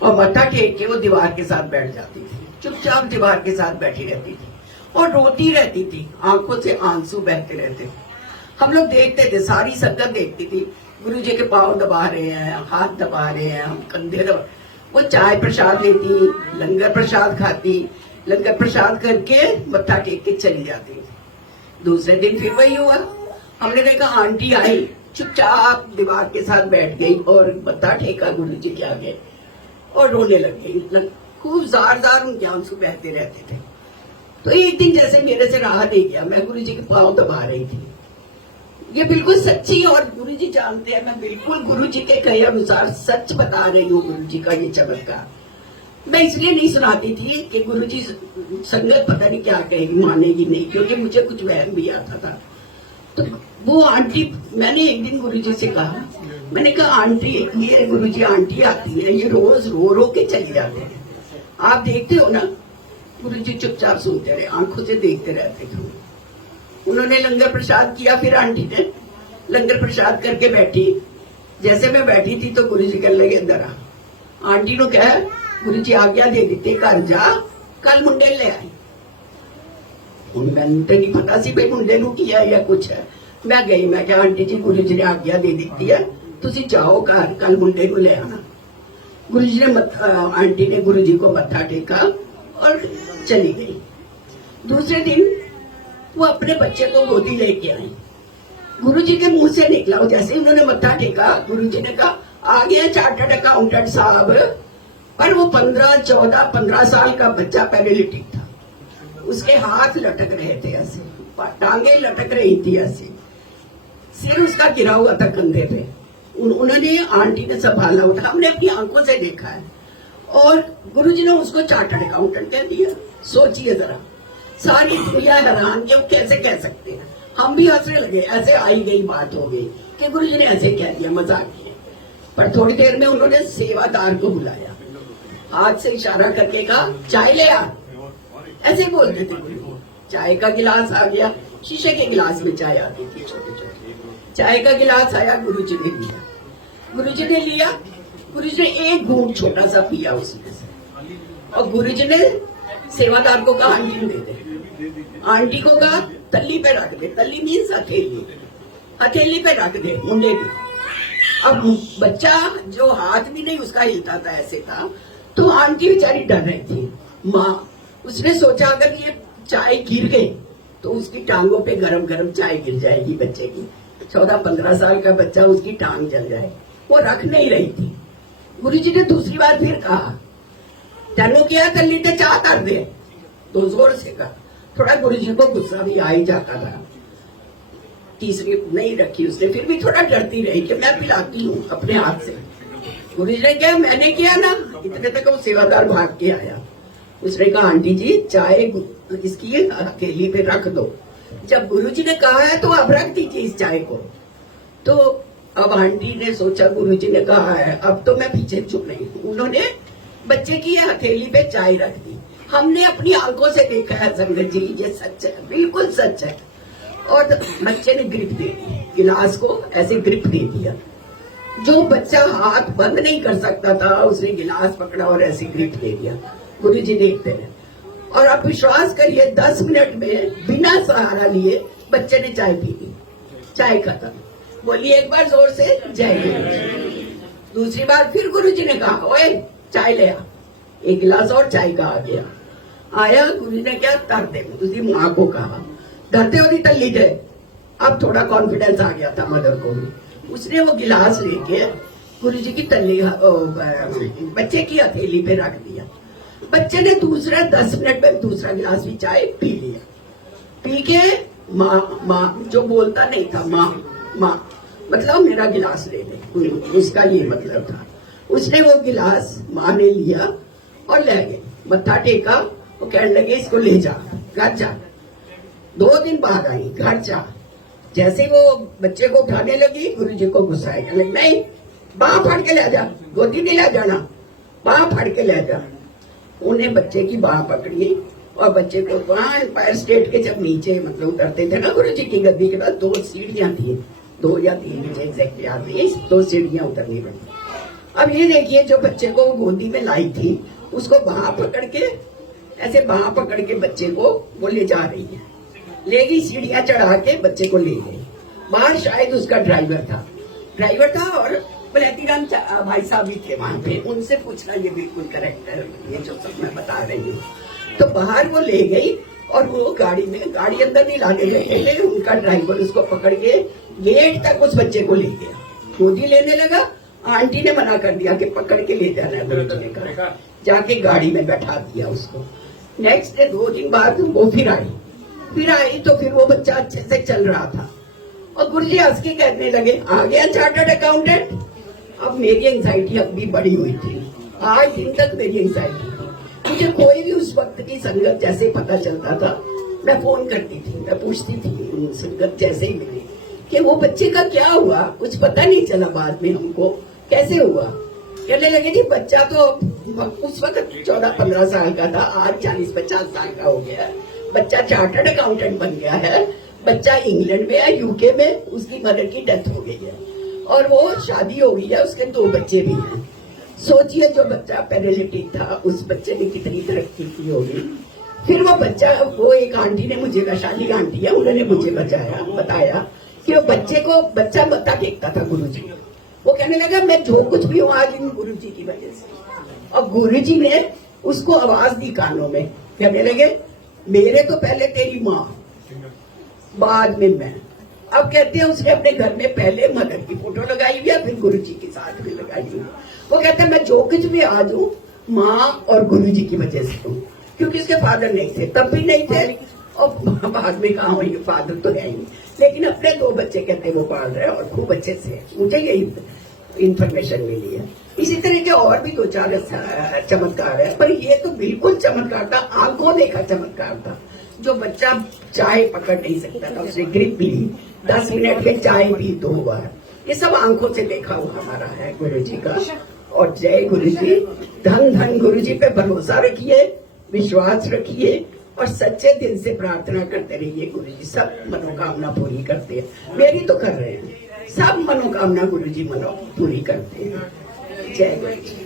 और मत्था टेक के वो दीवार के साथ बैठ जाती थी, चुपचाप दीवार के साथ बैठी रहती थी और रोती रहती थी, आंखों से आंसू बहते रहते। हम लोग देखते थे, सारी संगत देखती थी, गुरुजी के पांव दबा रहे हैं, हाथ दबा रहे हैं, हम कंधे दबा। वो चाय प्रसाद लेती, लंगर प्रसाद खाती, लंगर प्रसाद करके मत्था टेक के चली जाती थी। दूसरे दिन फिर वही हुआ। हमने देखा आंटी आई, चुपचाप दीवार के साथ बैठ गई और मत्था टेका गुरुजी के आगे और रोने लग गई। खूब जार जार उनके आंसू बहते रहते थे। तो एक दिन जैसे मेरे से रहा नहीं गया, मैं गुरुजी के पांव दबा रही थी। ये बिल्कुल सच्ची, और गुरुजी जानते हैं मैं बिल्कुल गुरुजी के कहे अनुसार सच बता रही हूँ। गुरुजी का ये चमत्कार मैं इसलिए नहीं सुनाती थी कि गुरुजी संगत पता नहीं क्या कहेगी, मानेगी नहीं, क्योंकि मुझे कुछ वहम भी आता था। तो वो आंटी, मैंने एक दिन गुरुजी से कहा, मैंने कहा आंटी, ये गुरुजी आंटी आती है, ये रोज रो रो के चली जाते हैं, आप देखते हो ना। गुरुजी चुपचाप सुनते रहे, आंखों से देखते रहते थे। उन्होंने लंगर प्रसाद किया, फिर आंटी ने लंगर प्रसाद करके बैठी। जैसे मैं बैठी थी तो गुरुजी कहने लगे अंदर आ। आंटी ने कहा गुरुजी आज्ञा दे देते, घर जा, कल मुंडे ले आई। मैंने तो नहीं पता सी भाई मुंडे नू किया या कुछ है। मैं गई, मैं क्या आंटी जी गुरुजी ने आज्ञा दे दी है, तुसी जाओ घर, कल मुंडे को ले आना। गुरुजी ने आंटी ने गुरुजी को मत्था टेका और चली गई। दूसरे दिन वो अपने बच्चे को गोदी लेके आई। गुरुजी के मुंह से निकला, जैसे उन्होंने मत्था टेका, गुरुजी ने कहा आ गया चार्टर्ड अकाउंटेंट साहब। पर वो 15 साल का बच्चा पैरालिटिक था, उसके हाथ लटक रहे थे ऐसे, टांगे लटक रही थी ऐसे, सिर उसका गिरा हुआ था कंधे पे। उन्होंने आंटी ने संभाला उठा, हमने अपनी आंखों से देखा है। और गुरुजी ने उसको चार्टर्ड अकाउंटेंट कह दिया। सोचिए जरा, सारी दुनिया हैरान कि वो कैसे कह सकते हैं। हम भी हंसने लगे, ऐसे आई गई बात हो गई कि गुरुजी ने ऐसे कह दिया, मजाक किए। पर थोड़ी देर में उन्होंने सेवादार को बुलाया, हाथ से इशारा करके कहा चाय ले आ। ऐसे बोलते थे गुरुजी। चाय का गिलास आ गया, शीशे के गिलास में चाय आती थी छोटे छोटे। चाय का गिलास आया, गुरुजी ने लिया। गुरुजी ने लिया, गुरुजी ने एक घूंट छोटा सा पिया उसमें से, और गुरुजी ने सेवादार को कहा आंटी को दे दे। आंटी को कहा तल्ली पे रख दे, तल्ली मीन्स हथेली, हथेली पे रख दे मुंडे की। अब बच्चा जो हाथ भी नहीं उसका हिलता था, ऐसे था। तो आंटी बेचारी डर रही थी, माँ। उसने सोचा अगर ये चाय गिर गई तो उसकी टांगों पे गरम गरम चाय गिर जाएगी बच्चे की। 14-15 साल का बच्चा, उसकी टांग जल जाए। वो रख नहीं रही थी। गुरुजी ने दूसरी बार फिर कहा तेनू किया तल्ली ते चाह कर दे, तो जोर से कहा। थोड़ा गुरुजी को गुस्सा भी आ ही जाता था। तीसरी नहीं रखी उसने, फिर भी थोड़ा डरती रही कि मैं पिलाती हूँ अपने हाथ से। गुरुजी ने कहा मैंने किया ना। इतने तक वो सेवादार भाग के आया। उसने कहा आंटी जी चाय इसकी हथेली पे रख दो। जब गुरुजी ने कहा है तो अब रख दीजिए इस चाय को। तो अब आंटी ने सोचा गुरुजी ने कहा है, अब तो मैं पीछे चुप नहीं हूँ। उन्होंने बच्चे की हथेली पे चाय रख दी। हमने अपनी आंखों से देखा है संगत जी, ये सच है, बिल्कुल सच है। और बच्चे ने ग्रिप दे दी, गिलास को ऐसे ग्रिप दे दिया। जो बच्चा हाथ बंद नहीं कर सकता था उसने गिलास पकड़ा और ऐसे ग्रिप दे दिया। गुरुजी देखते रहे, और आप विश्वास करिए 10 मिनट में बिना सहारा लिए बच्चे ने चाय पी ली। चाय खत्म। बोलिए एक बार जोर से जय गुरुजी। दूसरी बार फिर गुरुजी ने कहा ओए चाय ले आ। एक गिलास और चाय का आ गया। आया, गुरुजी ने क्या कर दे, उसकी माँ को कहा धरते हो नहीं तल्ली दे। अब थोड़ा कॉन्फिडेंस आ गया था मदर को भी। उसने वो गिलास लेके गुरुजी की तल्ली बच्चे की हथेली पे रख दिया। बच्चे ने दूसरा 10 मिनट में दूसरा गिलास भी चाय पी लिया। पी के माँ जो बोलता नहीं था, माँ मतलब मेरा गिलास ले ले, उसका ये मतलब था। उसने वो गिलास माँ ने लिया और ले गए, मत्था टेका। वो कहने लगे इसको ले जा, घर जा। 2 दिन बाद आई, घर जा। जैसे वो बच्चे को उठाने लगी, गुरुजी को गुस्सा आया, नहीं बाह फाड़ के ले जा, गोदी नहीं ले जाना, बाह फाड़ के ले जा। उन्हें बच्चे की बाह पकड़ी और बच्चे को वहां एम्पायर स्टेट के जब नीचे मतलब उतरते थे ना गुरुजी की गद्दी के बाद 2 सीढ़ियां थी, 2 या 3 मुझे एग्जैक्ट याद नहीं, 2 सीढ़ियां उतरनी पड़ी। अब ये देखिए, जो बच्चे को वो गोदी में लाई थी, उसको बाह पकड़ के, ऐसे बाह पकड़ के बच्चे को वो ले जा रही है, ले गई, सीढ़ियां चढ़ा के बच्चे को ले गई। बाहर शायद उसका ड्राइवर था और बलैतीराम भाई साहब भी थे वहां पे, उनसे पूछना, ये बिल्कुल करेक्ट है ये जो सब मैं बता रही हूँ। तो बाहर वो ले गई और वो गाड़ी अंदर नहीं लाने गए, उनका ड्राइवर उसको पकड़ के गेट तक उस बच्चे को ले गया, गोदी लेने लगा। आंटी ने मना कर दिया कि पकड़ के ले जाना है, गुरुजी ने कहा, जाके गाड़ी में बैठा दिया उसको। नेक्स्ट डे 2 दिन बाद वो फिर आई तो फिर वो बच्चा अच्छे से चल रहा था और गुरुजी हंस के कहने लगे, आ गया चार्टर्ड अकाउंटेंट। अब मेरी एंजाइटी अब भी बड़ी हुई थी, 8 दिन तक मेरी एंजाइटी थी। मुझे कोई भी उस वक्त की संगत जैसे पता चलता था, मैं फोन करती थी, मैं पूछती थी उन संगत जैसे ही मिली कि वो बच्चे का क्या हुआ। कुछ पता नहीं चला बाद में हमको कैसे हुआ। कहने लगे जी बच्चा तो उस वक्त 14-15 साल का था, आज 40-50 साल का हो गया। बच्चा चार्टर्ड अकाउंटेंट बन गया है, बच्चा इंग्लैंड में है, यूके में, उसकी मदर की डेथ हो गई है और वो शादी हो गई है, उसके 2 बच्चे भी हैं। सोचिए जो बच्चा पैरालिटिक था, उस बच्चे ने कितनी तरक्की की होगी। फिर वो बच्चा, वो एक आंटी ने मुझे, वैशाली आंटी है, उन्होंने मुझे बताया कि वो बच्चा मत्था टेकता था गुरुजी। वो कहने लगा मैं जो कुछ भी हूँ आज इन गुरुजी की वजह से। और गुरुजी ने उसको आवाज दी कानों में, कहने लगे मेरे तो पहले तेरी माँ, बाद में मैं। अब कहते हैं उसने अपने घर में पहले मदर की फोटो लगाई हुई है, फिर गुरुजी के साथ भी लगाई हुई। वो कहता है मैं जो कुछ भी आज हूँ माँ और गुरुजी की वजह से हूँ, क्योंकि उसके फादर नहीं थे, तब भी नहीं थे और बाद में कहा हुई फादर तो है ही, लेकिन अपने 2 बच्चे कहते वो पाल रहे और खूब अच्छे से। मुझे यही इंफॉर्मेशन मिली है। इसी तरह के और भी 2-4 चमत्कार है, पर ये तो बिल्कुल चमत्कार था, आंखों देखा चमत्कार था। जो बच्चा चाय पकड़ नहीं सकता था, उसने ग्रिप ली, 10 मिनट में चाय पी 2 बार, ये सब आंखों से देखा हुआ हमारा है गुरुजी का। और जय गुरुजी, धन धन गुरुजी पे भरोसा रखिए, विश्वास रखिए और सच्चे दिल से प्रार्थना करते रहिए। गुरुजी सब मनोकामना पूरी करते हैं, मेरी तो कर रहे हैं, सब मनोकामना गुरुजी पूरी करते हैं। जय गुरुजी।